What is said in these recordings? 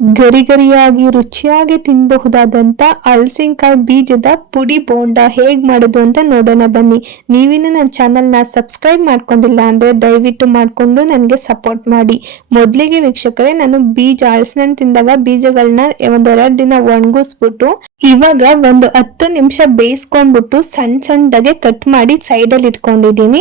ಗರಿ ಗರಿಯಾಗಿ ರುಚಿಯಾಗಿ ತಿನ್ನಬಹುದಾದಂತ ಹಲಸಿನಕಾಯಿ ಬೀಜದ ಪುಡಿ ಬೋಂಡ ಹೇಗೆ ಮಾಡೋದು ಅಂತ ನೋಡೋಣ ಬನ್ನಿ. ನೀವಿನ್ನು ನನ್ನ ಚಾನಲ್ನ ಸಬ್ಸ್ಕ್ರೈಬ್ ಮಾಡ್ಕೊಂಡಿಲ್ಲ ಅಂದ್ರೆ ದಯವಿಟ್ಟು ಮಾಡಿಕೊಂಡು ನನಗೆ ಸಪೋರ್ಟ್ ಮಾಡಿ. ಮೊದಲಿಗೆ ವೀಕ್ಷಕರೇ, ನಾನು ಬೀಜ ಹಣ್ಣು ತಿಂದಾಗ ಬೀಜಗಳನ್ನ ಒಂದೆರಡು ದಿನ ಒಣಗಿಸ್ಬಿಟ್ಟು ಇವಾಗ ಒಂದು ಹತ್ತು ನಿಮಿಷ ಬೇಯಿಸ್ಕೊಂಡ್ಬಿಟ್ಟು ಸಣ್ಣ ಸಣ್ಣದಾಗೆ ಕಟ್ ಮಾಡಿ ಸೈಡಲ್ಲಿ ಇಟ್ಕೊಂಡಿದ್ದೀನಿ.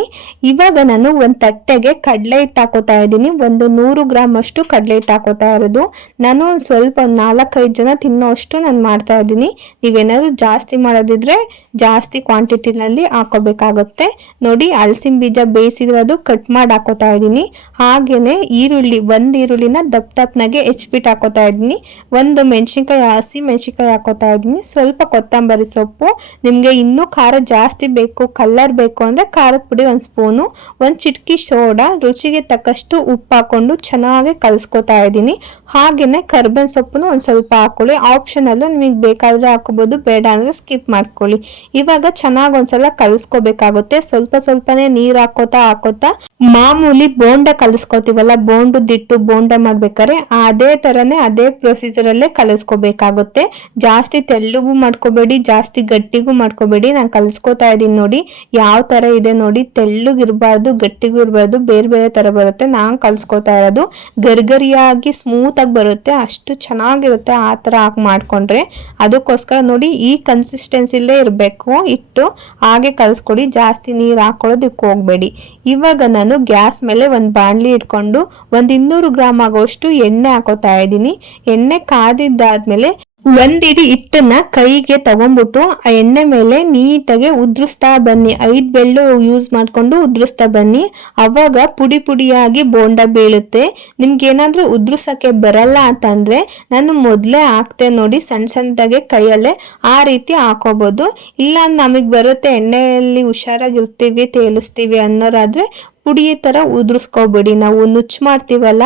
ಇವಾಗ ನಾನು ಒಂದು ತಟ್ಟೆಗೆ ಕಡಲೆ ಹಿಟ್ಟು ಹಾಕೋತಾ ಇದ್ದೀನಿ. ಒಂದು ನೂರು ಗ್ರಾಮ್ ಅಷ್ಟು ಕಡಲೆ ಹಿಟ್ಟು ಹಾಕೋತಾ ಇರೋದು. ನಾನು ಒಂದು ಸ್ವಲ್ಪ ಒಂದು ನಾಲ್ಕೈದು ಜನ ತಿನ್ನೋ ಅಷ್ಟು ನಾನು ಮಾಡ್ತಾ ಇದ್ದೀನಿ. ನೀವೇನಾದ್ರೂ ಜಾಸ್ತಿ ಮಾಡೋದಿದ್ರೆ ಜಾಸ್ತಿ ಕ್ವಾಂಟಿಟಿನಲ್ಲಿ ಹಾಕೋಬೇಕಾಗುತ್ತೆ. ನೋಡಿ ಹಲಸಿನ ಬೀಜ ಬೇಯಿಸಿರೋದು ಕಟ್ ಮಾಡಿ ಹಾಕೋತಾ ಇದ್ದೀನಿ. ಹಾಗೇನೆ ಈರುಳ್ಳಿ, ಒಂದು ಈರುಳ್ಳಿನ ದಪ್ಪ ದಪ್ಪನಾಗೆ ಹೆಚ್ಬಿಟ್ಟು ಹಾಕೋತಾ ಇದ್ದೀನಿ. ಒಂದು ಮೆಣಸಿನ್ಕಾಯಿ, ಹಸಿ ಮೆಣಸಿನ್ಕಾಯಿ ಹಾಕೋತಾ ಇದ್ದೀನಿ. ಸ್ವಲ್ಪ ಕೊತ್ತಂಬರಿ ಸೊಪ್ಪು, ನಿಮಗೆ ಇನ್ನೂ ಖಾರ ಜಾಸ್ತಿ ಬೇಕು ಕಲ್ಲರ್ ಬೇಕು ಅಂದರೆ ಖಾರದ ಪುಡಿ ಒಂದು ಸ್ಪೂನು ಒಂದು ಚಿಟಕಿ ಸೋಡಾ, ರುಚಿಗೆ ತಕ್ಕಷ್ಟು ಉಪ್ಪು ಹಾಕ್ಕೊಂಡು ಚೆನ್ನಾಗಿ ಕಲಿಸ್ಕೊತಾ ಇದ್ದೀನಿ. ಹಾಗೆಯೇ ಕರ್ಬೇವಿನ ಸೊಪ್ಪನ್ನು ಒಂದು ಸ್ವಲ್ಪ ಹಾಕೊಳ್ಳಿ. ಆಪ್ಷನಲ್ಲೂ ನಿಮಗೆ ಬೇಕಾದರೆ ಹಾಕೋಬೋದು, ಬೇಡ ಅಂದರೆ ಸ್ಕಿಪ್ ಮಾಡ್ಕೊಳ್ಳಿ. ಇವಾಗ ಚೆನ್ನಾಗಿ ಒಂದ್ಸಲ ಕಲಿಸ್ಕೋಬೇಕಾಗುತ್ತೆ. ಸ್ವಲ್ಪ ಸ್ವಲ್ಪನೇ ನೀರು ಹಾಕೋತಾ ಹಾಕೋತಾ ಮಾಮೂಲಿ ಬೋಂಡ ಕಲಿಸ್ಕೋತೀವಲ್ಲ, ಬೋಂಡು ದಿಟ್ಟು ಬೋಂಡ ಮಾಡ್ಬೇಕಾದ್ರೆ, ಅದೇ ಥರನೇ ಅದೇ ಪ್ರೊಸೀಜರಲ್ಲೇ ಕಲಿಸ್ಕೋಬೇಕಾಗುತ್ತೆ. ಜಾಸ್ತಿ ತೆಳ್ಳಗೂ ಮಾಡ್ಕೋಬೇಡಿ, ಜಾಸ್ತಿ ಗಟ್ಟಿಗೂ ಮಾಡ್ಕೋಬೇಡಿ. ನಾನು ಕಲಿಸ್ಕೋತಾ ಇದ್ದೀನಿ ನೋಡಿ, ಯಾವ ಥರ ಇದೆ ನೋಡಿ. ತೆಳ್ಳಗಿರಬಾರ್ದು, ಗಟ್ಟಿಗೂ ಇರಬಾರ್ದು, ಬೇರೆ ಬೇರೆ ಥರ ಬರುತ್ತೆ. ನಾನು ಕಲಿಸ್ಕೋತಾ ಇರೋದು ಗರ್ಗರಿಯಾಗಿ ಸ್ಮೂತಾಗಿ ಬರುತ್ತೆ. ಅಷ್ಟು ಚೆನ್ನಾಗಿರುತ್ತೆ ಆ ಥರ ಹಾಕಿ ಮಾಡಿಕೊಂಡ್ರೆ. ಅದಕ್ಕೋಸ್ಕರ ನೋಡಿ, ಈ ಕನ್ಸಿಸ್ಟೆನ್ಸಿಲ್ಲೇ ಇರಬೇಕು. ಇಟ್ಟು ಹಾಗೆ ಕಲಿಸ್ಕೊಡಿ. ಜಾಸ್ತಿ ನೀರು ಹಾಕೊಳ್ಳೋದಕ್ಕೆ ಹೋಗಬೇಡಿ. ಇವಾಗ ನಾನು ಗ್ಯಾಸ್ ಮೇಲೆ ಒಂದು ಬಾಣಲಿ ಇಟ್ಕೊಂಡು ಒಂದು ಇನ್ನೂರು ಗ್ರಾಮ್ ಆಗೋಷ್ಟು ಎಣ್ಣೆ ಹಾಕೋತಾ ಇದ್ದೀನಿ. ಎಣ್ಣೆ ಕಾದಿದ್ದಾದ್ಮೇಲೆ ಒಂದಿಡಿ ಹಿಟ್ಟನ್ನ ಕೈಗೆ ತಗೊಂಡ್ಬಿಟ್ಟು ಆ ಎಣ್ಣೆ ಮೇಲೆ ನೀಟಾಗಿ ಉದ್ರಿಸ್ತಾ ಬನ್ನಿ. ಐದು ಬೆಳ್ಳು ಯೂಸ್ ಮಾಡಿಕೊಂಡು ಉದ್ರಿಸ್ತಾ ಬನ್ನಿ. ಅವಾಗ ಪುಡಿ ಪುಡಿಯಾಗಿ ಬೋಂಡ ಬೀಳುತ್ತೆ. ನಿಮ್ಗೆ ಏನಾದರೂ ಉದ್ರಿಸೋಕ್ಕೆ ಬರಲ್ಲ ಅಂತಂದರೆ ನಾನು ಮೊದಲೇ ಹಾಕ್ತೆ ನೋಡಿ ಸಣ್ಣ ಸಣ್ಣದಾಗೆ ಕೈಯಲ್ಲೇ ಆ ರೀತಿ ಹಾಕೋಬೋದು. ಇಲ್ಲ ನಮಗೆ ಬರುತ್ತೆ ಎಣ್ಣೆಯಲ್ಲಿ ಹುಷಾರಾಗಿರ್ತೀವಿ, ತೇಲಿಸ್ತೀವಿ ಅನ್ನೋರಾದ್ರೆ ಪುಡಿ ಥರ ಉದುರಿಸ್ಕೊಬೇಡಿ. ನಾವು ನುಚ್ಚು ಮಾಡ್ತೀವಲ್ಲ,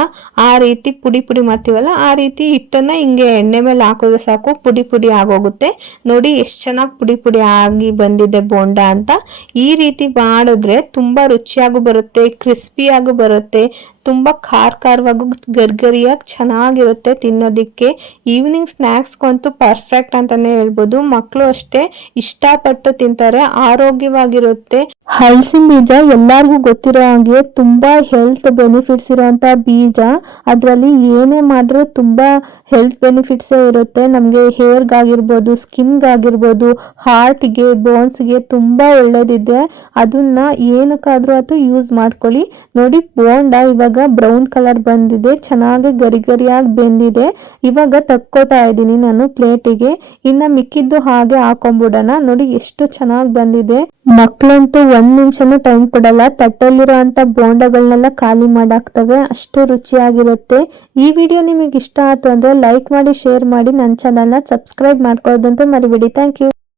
ಆ ರೀತಿ ಪುಡಿ ಪುಡಿ ಮಾಡ್ತೀವಲ್ಲ, ಆ ರೀತಿ ಹಿಟ್ಟನ್ನು ಹಿಂಗೆ ಎಣ್ಣೆ ಮೇಲೆ ಹಾಕಿದ್ರೆ ಸಾಕು, ಪುಡಿ ಪುಡಿ ಆಗೋಗುತ್ತೆ. ನೋಡಿ ಎಷ್ಟು ಚೆನ್ನಾಗಿ ಪುಡಿ ಪುಡಿ ಆಗಿ ಬಂದಿದೆ ಬೋಂಡ ಅಂತ. ಈ ರೀತಿ ಮಾಡಿದ್ರೆ ತುಂಬ ರುಚಿಯಾಗೂ ಬರುತ್ತೆ, ಕ್ರಿಸ್ಪಿಯಾಗೂ ಬರುತ್ತೆ. ತುಂಬ ಖಾರ ಖಾರವಾಗೂ ಗರ್ಗರಿಯಾಗಿ ಚೆನ್ನಾಗಿರುತ್ತೆ ತಿನ್ನೋದಕ್ಕೆ. ಈವ್ನಿಂಗ್ ಸ್ನ್ಯಾಕ್ಸ್ಗಂತೂ ಪರ್ಫೆಕ್ಟ್ ಅಂತಲೇ ಹೇಳ್ಬೋದು. ಮಕ್ಕಳು ಅಷ್ಟೇ ಇಷ್ಟಪಟ್ಟು ತಿಂತಾರೆ, ಆರೋಗ್ಯವಾಗಿರುತ್ತೆ. ಹಲಸಿನ ಬೀಜ ಎಲ್ಲರಿಗೂ ಗೊತ್ತಿರೋ ಹಾಗೆ ತುಂಬ ಹೆಲ್ತ್ ಬೆನಿಫಿಟ್ಸ್ ಇರುವಂತ ಬೀಜ. ಅದರಲ್ಲಿ ಏನೇ ಮಾಡಿದ್ರು ತುಂಬ ಹೆಲ್ತ್ ಬೆನಿಫಿಟ್ಸೇ ಇರುತ್ತೆ. ನಮಗೆ ಹೇರ್ಗಾಗಿರ್ಬೋದು ಸ್ಕಿನ್ಗಾಗಿರ್ಬೋದು ಹಾರ್ಟ್ಗೆ ಬೋನ್ಸ್ಗೆ ತುಂಬ ಒಳ್ಳೇದಿದೆ. ಅದನ್ನ ಏನಕ್ಕಾದರೂ ಅದು ಯೂಸ್ ಮಾಡ್ಕೊಳ್ಳಿ. ನೋಡಿ ಬೋಂಡ ಇವಾಗ ಬ್ರೌನ್ ಕಲರ್ ಬಂದಿದೆ, ಚೆನ್ನಾಗಿ ಗರಿ ಗರಿಯಾಗಿ ಬೆಂದಿದೆ. ಇವಾಗ ತಕ್ಕೋತಾ ಇದ್ದೀನಿ ನಾನು ಪ್ಲೇಟಿಗೆ ಇನ್ನು ಮಿಕ್ಕಿದ್ದು ಹಾಗೆ ಹಾಕೊಂಡ್ಬಿಡೋಣ ನೋಡಿ ಎಷ್ಟು ಚೆನ್ನಾಗಿ ಬಂದಿದೆ. ಮಕ್ಕಳಂತೂ ಒಂದ್ ನಿಮಿಷನೂ ಟೈಮ್ ಕೊಡಲ್ಲ. ತಟ್ಟೆಲಿರೋ ಅಂತ ಬೋಂಡಗಳನ್ನೆಲ್ಲ ಖಾಲಿ ಮಾಡಾಕ್ತವೆ. ಅಷ್ಟು ರುಚಿಯಾಗಿರುತ್ತೆ. ಈ ವಿಡಿಯೋ ನಿಮಗೆ ಇಷ್ಟ ಆಯ್ತು ಅಂದ್ರೆ ಲೈಕ್ ಮಾಡಿ ಶೇರ್ ಮಾಡಿ. ನನ್ನ ಚಾನಲ್ನ ಸಬ್ಸ್ಕ್ರೈಬ್ ಮಾಡ್ಕೊಳ್ಳೋದಂತೂ ಮರಿಬೇಡಿ. Thank you